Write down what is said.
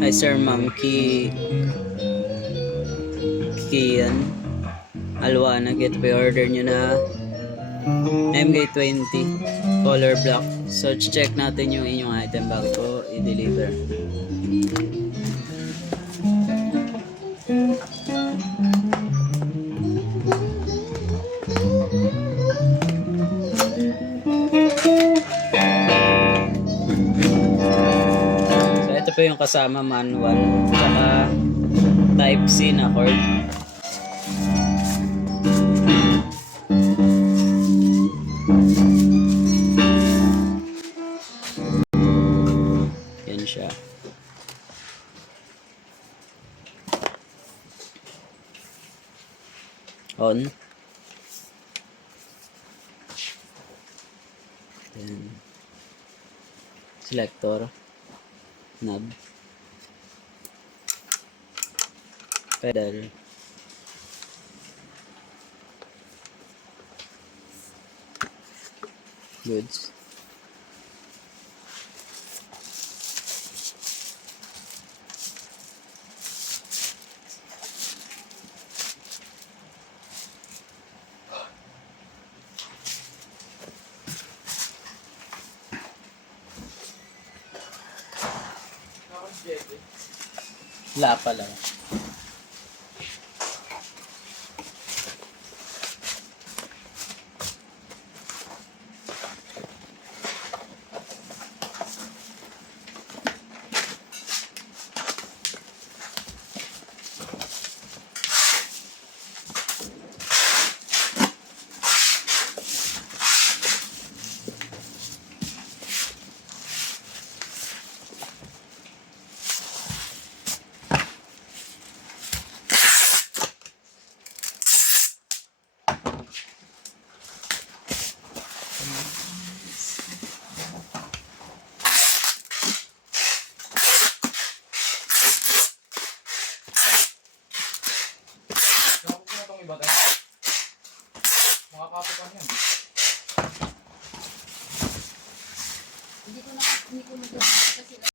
Hi sir, ma'am. Kian Alwana, get pre-order nyo na MK20 color black. So check natin yung inyong item bago ko i-deliver. So ito po yung kasama, manual tsaka type C na cord. Yan siya. On. Then selector, knob, pedal, goods. Wala pala. Makakapukan yan.